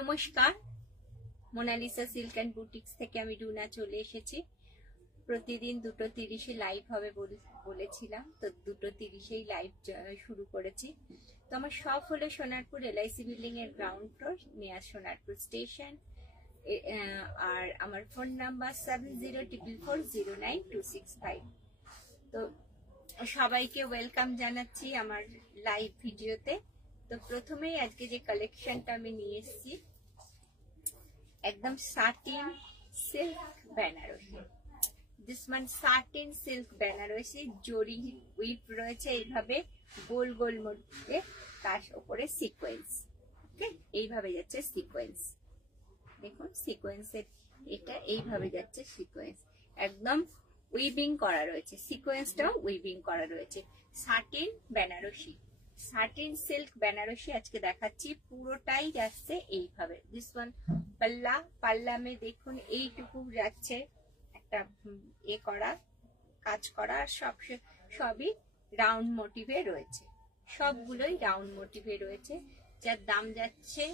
নমস্কার, Mona Lisa silk and boutiques থেকে আমি রুনা চলে এসেছি। প্রতিদিন 2:30 লাইভ হবে বলেছিলাম, তো 2:30 লাইভ শুরু করেছি। তো আমার সব হলো সোনারপুর এলআইসি বিল্ডিং এর ground floor near Sonarpur station. আর আমার ফোন নাম্বার 7044409265। তো সবাইকে ওয়েলকাম জানাচ্ছি আমার লাইভ ভিডিওতে। তো প্রথমেই আজকে যে কালেকশনটা আমি নিয়ে এসেছি, একদম satin silk Banarasi. This one satin silk Banarasi, zari উইপ রয়েছে এইভাবে গোল গোল মধ্যে, তার উপরে সিকোয়েন্স। ওকে, এইভাবে যাচ্ছে সিকোয়েন্স। দেখুন সিকোয়েন্সের এটা এইভাবে যাচ্ছে সিকোয়েন্স, একদম উইভিং করা রয়েছে, সিকোয়েন্সটাও উইভিং করা রয়েছে। Satin Banarasi, satin silk Banarasi আজকে দেখাচ্ছি, পুরোটাই যাচ্ছে এইভাবে। দিস ওয়ান পাল্লা, পাল্লা মে দেখুন এইটুকু যাচ্ছে একটা করা কাজ করা, সবই রাউন্ড মোটিভে রয়েছে, সবগুলোই রাউন্ড মোটিভে রয়েছে, যার দাম যাচ্ছে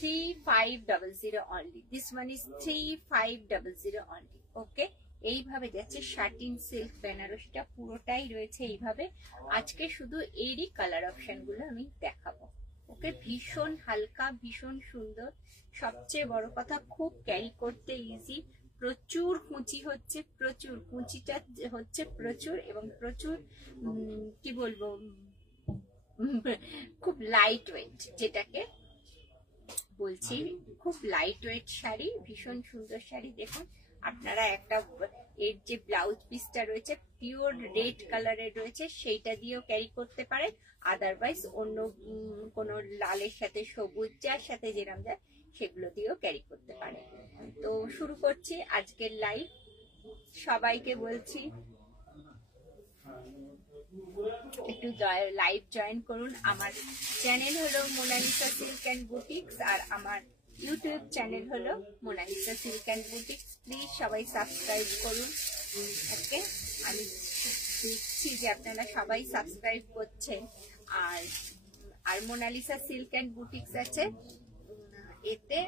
3500 only. This one is 3500 only. Okay, এইভাবে যাচ্ছে সাটিন সিল্ক বেনারসিটা, পুরোটাই রয়েছে এইভাবে। আজকে শুধু এরই কালার অপশন গুলো আমি দেখাবো। ওকে, ভীষণ হালকা, ভীষণ সুন্দর, সবচেয়ে বড় কথা খুব ক্যারি করতে ইজি। প্রচুর কুচি হচ্ছে, প্রচুর কুচিটা হচ্ছে প্রচুর, এবং প্রচুর কি বলবো, খুব লাইট ওয়েট, যেটাকে বলছি খুব লাইট ওয়েট শাড়ি, ভীষণ সুন্দর শাড়ি। দেখুন আপনারা একটা এর যে ব্লাউজ পিসটা রয়েছে পিওর রেড কালারের রয়েছে, সেইটা দিয়েও ক্যারি করতে পারেন, আদারওয়াইজ অন্য কোনো লালের সাথে সবুজ, যার সাথে যেরকম যায় সেগুলো দিয়েও ক্যারি করতে পারেন। তো শুরু করছি আজকের লাইভ। সবাইকে বলছি একটু লাইভ জয়েন করুন। আমার চ্যানেল হলো মোনালিসা সিল্ক অ্যান্ড বুটিক্স, আর আমার ইউটিউব চ্যানেল হলো Monalisa silk and boutiques. Please সবাই সাবস্ক্রাইব করুন। ওকে, আমি দেখছি যে আপনারা সবাই সাবস্ক্রাইব করছেন। আর মোনালিসা সিল্ক অ্যান্ড বুটিক্স আছে এতে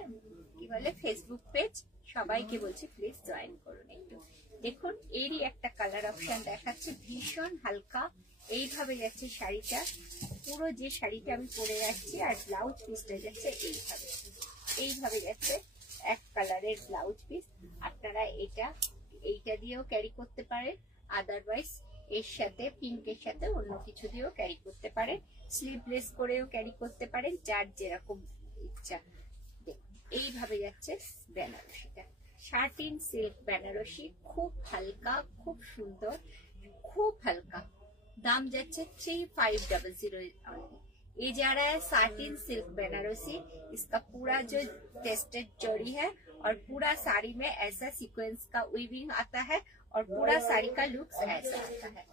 কি বলে ফেসবুক পেজ, সবাইকে বলছি প্লিজ জয়েন করুন একটু। দেখুন এরই একটা কালার অপশন দেখাচ্ছে, ভীষণ হালকা, এইভাবে যাচ্ছে শাড়িটা, পুরো যে শাড়িটা আমি পরে যাচ্ছি, আর ব্লাউজ পিসটা যাচ্ছে এইভাবে, এইভাবে যাচ্ছে এক কালারের ব্লাউজ পিস। আপনারা এইটা দিয়েও ক্যারি করতে পারেন, আদারওয়াইজ এর সাথে পিঙ্কের সাথে অন্য কিছু দিয়েও ক্যারি করতে পারেন, স্লিভলেস করেও ক্যারি করতে পারেন, যার যেরকম ইচ্ছা। এইভাবে যাচ্ছে বেনারসিটা, সাটিন সিল্ক বেনারসি, খুব হালকা, খুব সুন্দর, খুব হালকা। दाम जाच्छे 3500। ये जा रहा है साटिन सिल्क बनारसी। इसका पूरा जो टेस्टेड जड़ी है, और पूरा साड़ी में ऐसा सीक्वेंस का वीविंग आता है, और पूरा साड़ी का लुक्स ऐसा आता है,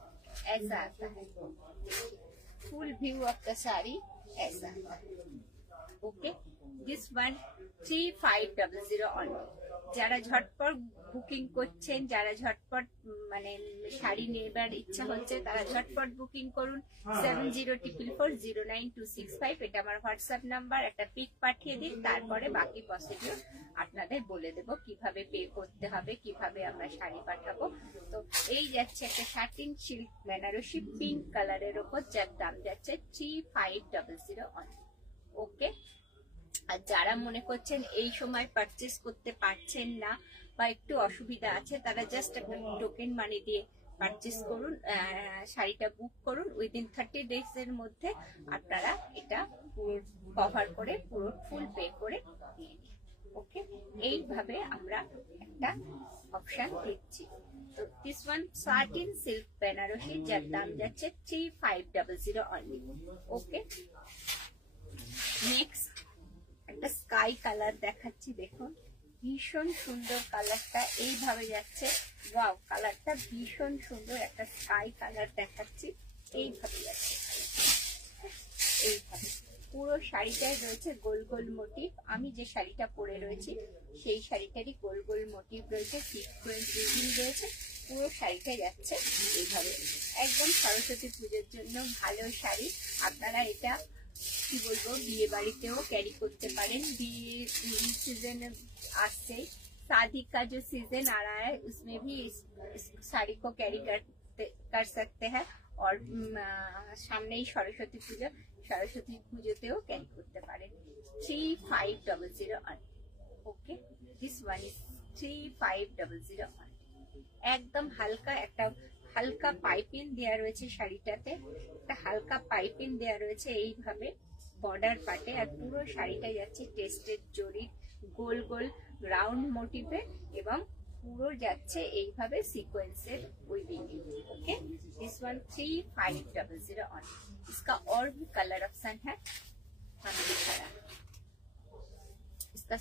ऐसा आता है। Full view of the sari ऐसा आता है। Okay, this one 3500 only. যারা ঝটপট বুকিং করছেন, যারা ঝটপট মানে শাড়ি নেবার ইচ্ছা হচ্ছে, তারা ঝটপট বুকিং করুন। 7044409265, এটা আমার হোয়াটসঅ্যাপ নাম্বার। একটা পিক পাঠিয়ে দিন, তারপরে বাকি প্রসিডিউর আপনাদের বলে দেব কিভাবে পে করতে হবে, কিভাবে আমরা শাড়ি পাঠাবো। তো এই যাচ্ছে একটা সাটিন সিল্ক বেনারসি পিঙ্ক কালারের ওপর, যার দাম যাচ্ছে 3500 অনলি। ওকে, আর যারা মনে করছেন এই সময় পারচেস করতে পারছেন না বা একটু অসুবিধা আছে, তারা জাস্ট একটা টোকেন মানি দিয়ে পারচেস করুন, শাড়িটা বুক করুন। উইদিন 30 ডেজ এর মধ্যে আপনারা এটা পুরো কভার করে, পুরো ফুল পে করে দিয়ে দিন। ওকে, এইভাবে আমরা একটা অপশন দিচ্ছি। তো this one satin silk Banarasi, যার দাম যাচ্ছে 3500 অনলি। ওকে, নেক্সট একটা স্কাই কালার দেখাচ্ছি। দেখুন ভীষণ সুন্দর কালারটা, এইভাবে যাচ্ছে। ওয়াও, কালারটা ভীষণ সুন্দর, একটা স্কাই কালার দেখাচ্ছি, এইভাবে যাচ্ছে, এইভাবে পুরো শাড়িটায় রয়েছে গোল গোল মোটিভ। আমি যে শাড়িটা পরে রয়েছি সেই শাড়িটারই গোল গোল মোটিভ রয়েছে, সিকোয়েন্স উইভিং রয়েছে, পুরো শাড়িটাই যাচ্ছে এইভাবে। একদম সরস্বতী পুজোর জন্য ভালো শাড়ি। আপনারা এটা কি বলবো, বিয়ে বাড়িতেও ক্যারি করতে পারেন। বিয়ে सीजन आसছে, शादी का जो सीजन आ रहा है उसमें भी इस साड़ी को कैरी कर सकते हैं। और सामने ही सरस्वती पूजा, सरस्वती पूजोतेও ক্যারি করতে পারেন। 3500 only। Okay, this one is 3500 only। একদম হালকা একটা হালকা পাইপিং দেওয়া রয়েছে শাড়িটাতে, একটা হালকা পাইপিং দেওয়া রয়েছে এইভাবে বর্ডার পার্টে। আর পুরো শাড়িটা যাচ্ছে টেস্টেড জরি গোল গোল রাউন্ড মোটিভে, এবং পুরো যাচ্ছে এইভাবে সিक्वेंसের weaving. Okay, this one 3500 only। इसका और भी कलर ऑप्शन है, हम दिखा रहा है। इसका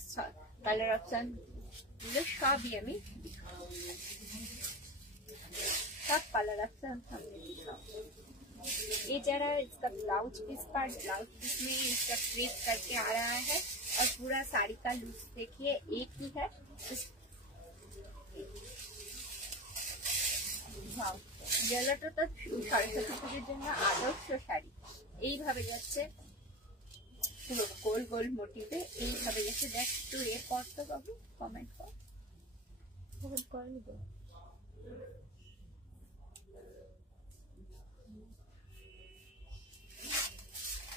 कलर ऑप्शन सभी हमें सब कलर ऑप्शन हमने दिखा। ये जरा इसका blouse piece part, blouse piece में इसका प्रिंट करके आ रहा है। और पूरा साड़ी का लुक देखिए एक ही है। জেলাটা তো সরস্বতী পুজোর জন্য আদর্শ শাড়ি। এইভাবে যাচ্ছে পুরো গোল গোল মোটিভে, এইভাবে যাচ্ছে। দেখ তুই এ পর তো বাবু, কমেন্ট কর, কমেন্ট করে নিব।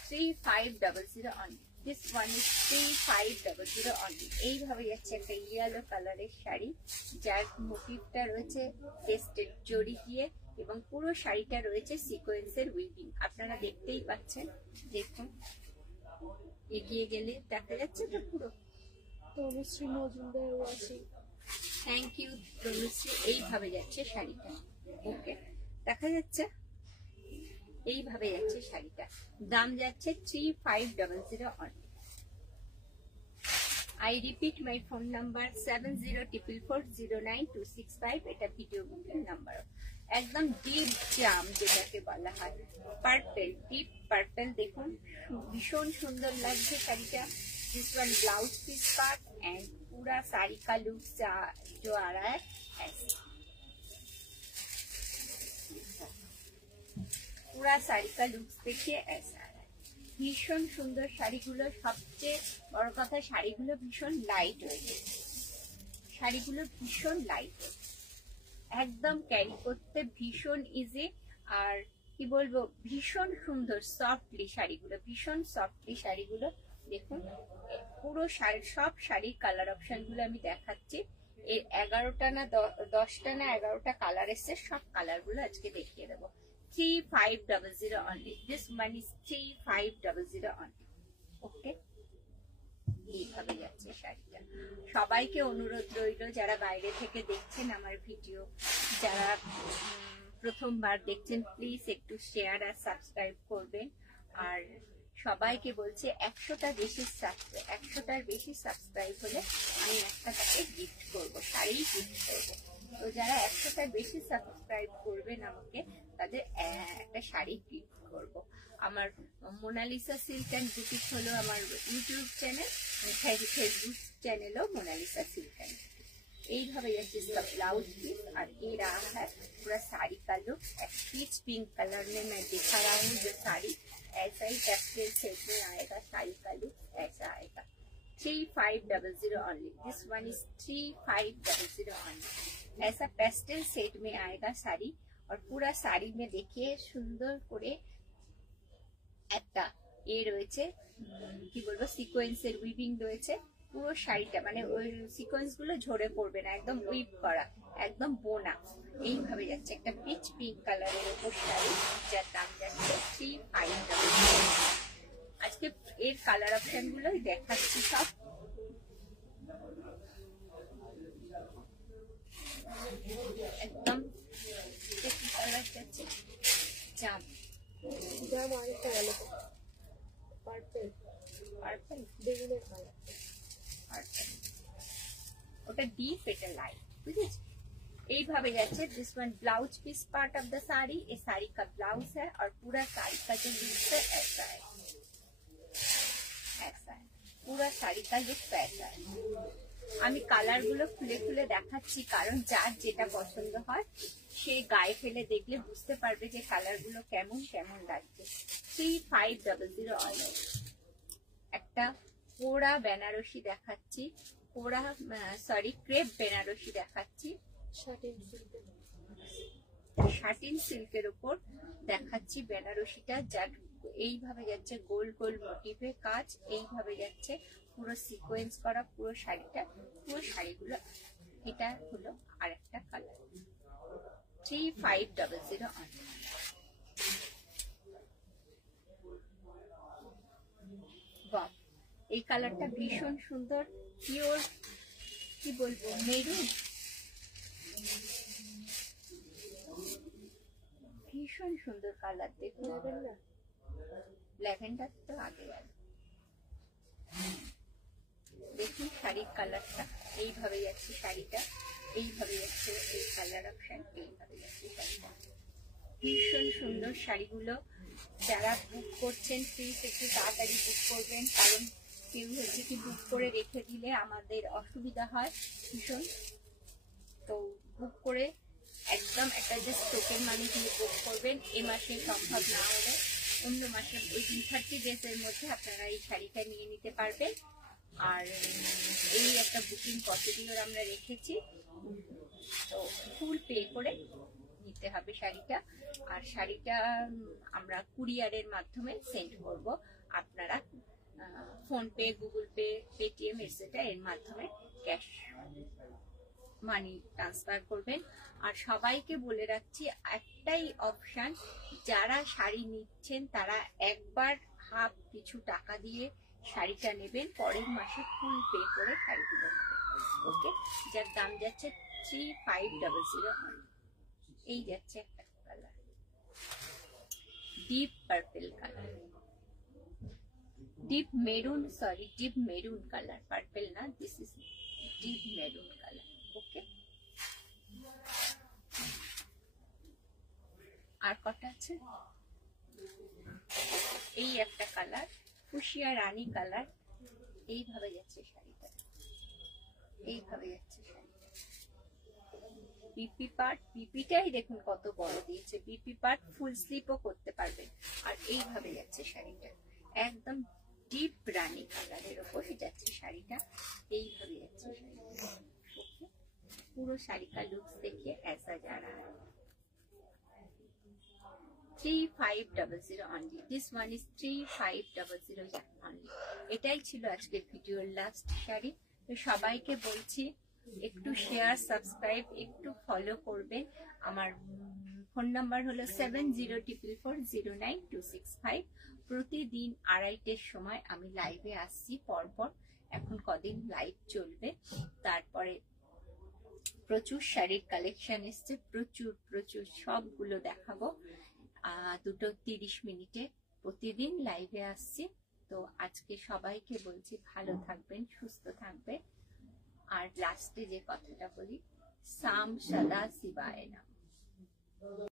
3500 only। This one is 3500 only। এইভাবে যাচ্ছে একটা ইয়েলো কালারের শাড়ি, যার মোটিভটা রয়েছে টেস্টেড জরি দিয়ে, এবং পুরো শাড়িটা রয়েছে সিকোয়েন্সের উইভিং। আপনারা দেখতেই পাচ্ছেন, দেখুন এগিয়ে গেলে দেখা যাচ্ছে তো পুরো। তনুশ্রী মজুমদার আছে, থ্যাংক ইউ তনুশ্রী। এইভাবে যাচ্ছে শাড়িটা। ওকে, দেখা যাচ্ছে এইভাবে যাচ্ছে শাড়িটা। দাম যাচ্ছে 3500 only। I repeat my phone number 7044409265। এটা ভিডিও বুকিং নাম্বার। একদম ডিপ জাম যেটাকে বলা হয়, পার্পল, ডিপ পার্পল। দেখুন ভীষণ সুন্দর লাগছে শাড়িটা। This one blouse piece part and पूरा साड़ी का लुक जो आ रहा है ऐसे। पूरा साड़ी का लुक देखिए ऐसा है। भीषण सुंदर শাড়িগুলো। সবচেয়ে বড় কথা শাড়িগুলো ভীষণ লাইট হয়ে গেছে, শাড়িগুলো ভীষণ লাইট, একদম ক্যারি করতে ভীষণ ইজি। আর কি বলবো, ভীষণ সুন্দর সফটলি শাড়িগুলো, ভীষণ সফটলি শাড়িগুলো। দেখুন পুরো শাড়ি, সব শাড়ির কালার অপশন গুলো আমি দেখাচ্ছি। এর 11টা না 10টা না 11টা কালার এসছে, সব কালার গুলো আজকে দেখিয়ে দেবো। 3500 only। This one is 3500 only। ওকে, এইভাবে যাচ্ছে শাড়িটা। সবাইকে অনুরোধ রইল, যারা বাইরে থেকে দেখছেন আমার ভিডিও, যারা প্রথমবার দেখছেন, প্লিজ একটু শেয়ার আর সাবস্ক্রাইব করবেন। আর সবাইকে বলছে 100টার বেশি সাবস্ক্রাইব হলে আমি একটা তাকে গিফট করব, শাড়ি গিফট করব। তো যারা 100টার বেশি সাবস্ক্রাইব করবেন আমাকে, তাদের একটা শাড়ি গিফট করব। আমার মোনালিসা সিল্ক অ্যান্ড বুটিক হলো আমার ইউটিউব চ্যানেল, ফেসবুক চ্যানেলও মোনালিসা সিল্ক অ্যান্ড। এইভাবে যাচ্ছে इसका ब्लाउज पीस। और ये रहा है पूरा साड़ी का लुक। पीच पिंक कलर में मैं दिखा रहा हूँ जो साड़ी, ऐसा ही टेक्सटाइल सेट में आएगा। साड़ी का लुक ऐसा आएगा। 3500 only। This one is 3500 only। ऐसा पेस्टल सेट में आएगा साड़ी। और पूरा साड़ी में देखिए सुंदर করে একটা এ রয়েছে, কি বলবো, সিকোয়েন্সের উইভিং রয়েছে। পুরো শাড়িটা মানে ওই সিকোয়েন্স গুলো ঝরে পড়বে না, একদম উইভ করা, একদম বোনা। এইভাবে যাচ্ছে একটা পিচ পিঙ্ক কালারের উপর শাড়ি, যার দাম যাচ্ছে 3500। আজকে এর কালার অপশন গুলোই দেখাচ্ছি সব। একদম কালার যাচ্ছে জাম জাম আরেকটা গেল পার্পল, পার্পল বেগুনের কালার, ওটা ডিপ, এটা লাইট, বুঝেছি। এইভাবে যাচ্ছে। This one blouse piece part of the sari. ये साड़ी का ब्लाउज है और पूरा साड़ी का जो लुक है ऐसा है, ऐसा है पूरा साड़ी का लुक ऐसा है। আমি কালার গুলো খুলে খুলে দেখাচ্ছি, কারণ যার যেটা পছন্দ হয় সে গায়ে ফেলে দেখলে বুঝতে পারবে যে কালার গুলো কেমন কেমন লাগছে। 3500 অনলি। একটা কোড়া বেনারসি দেখাচ্ছি, কোড়া ক্রেপ বেনারসি দেখাচ্ছি, শাটিন সিল্কের উপর দেখাচ্ছি বেনারসিটা, যার এইভাবে যাচ্ছে গোল গোল মোটিভে কাজ, এইভাবে যাচ্ছে পুরো সিকোয়েন্স করা পুরো শাড়িটা, পুরো শাড়িগুলো। এটা হলো আর একটা কালার। 3500 অনলি। বাহ, এই কালারটা ভীষণ সুন্দর, পিওর কি বলবো মেরুন, ভীষণ সুন্দর কালার। দেখুন ল্যাভেন্ডার তো আগে গেল। দেখুন শাড়ির কালারটা এইভাবে যাচ্ছে, শাড়িটা এইভাবে যাচ্ছে, এই কালার অপশন এইভাবে যাচ্ছে শাড়িটা, ভীষণ সুন্দর শাড়িগুলো। যারা বুক করছেন প্লিজ একটু তাড়াতাড়ি বুক করবেন, কারণ কেউ হচ্ছে কি বুক করে রেখে দিলে আমাদের অসুবিধা হয় ভীষণ। তো বুক করে একদম একটা যে স্টোকের মানি দিয়ে বুক করবেন, এ মাসে সম্ভব না হলে অন্য মাসে ওই 30 ডেজের মধ্যে আপনারা এই শাড়িটা নিয়ে নিতে পারবেন। আর এই একটা বুকিং প্রসিডিওর আমরা রেখেছি, তো ফুল পে করে নিতে হবে শাড়িটা। আর শাড়িটা আমরা কুরিয়ারের মাধ্যমে সেন্ড করব, আপনারা PhonePe, Google pay, Paytm etcetera এর মাধ্যমে ক্যাশ মানি ট্রান্সফার করবেন। আর সবাইকে বলে রাখছি একটাই অপশন, যারা শাড়ি নিচ্ছেন তারা একবার হাফ কিছু টাকা দিয়ে শাড়িটা নেবেন, পরের মাসে ফুল পে করে শাড়িগুলো নেবেন। ওকে, যার দাম যাচ্ছে 3500। এই যাচ্ছে একটা colour, deep purple colour, deep maroon, deep maroon colour, purple না, this is deep maroon colour. Okay, আর কটা আছে? এই একটা কালার, ফুসিয়া রানী কালার, এইভাবে যাচ্ছে শাড়িটা, এইভাবে যাচ্ছে শাড়িটা। বিপি পার্ট, বিপিটাই দেখুন কত বড় দিয়েছে, বিপি পার্ট ফুল স্লিপও করতে পারবেন। আর এইভাবে যাচ্ছে শাড়িটা, একদম ডিপ রানী কালারের উপরে যাচ্ছে শাড়িটা, এইভাবে যাচ্ছে শাড়িটা। পুরো শাড়ি কা লুকস देखिए ऐसा जा रहा है। 3500 only. This one is 3500 only. এটাই ছিল আজকের ভিডিওর লাস্ট শাড়ি। তো সবাইকে বলছি একটু শেয়ার, সাবস্ক্রাইব, একটু ফলো করবেন। আমার ফোন নাম্বার হলো 7044409265। প্রতিদিন 2:30টার সময় আমি লাইভে আসছি পরপর, এখন কদিন লাইভ চলবে। তারপরে প্রচুর শাড়ির কালেকশন এসছে, প্রচুর প্রচুর, সবগুলো দেখাবো। 2:30 মিনিটে প্রতিদিন লাইভে আসছি। তো আজকে সবাইকে বলছি ভালো থাকবেন, সুস্থ থাকবেন। আর লাস্টে যে কথাটা বলি, সাম সদা শিবায় নমঃ।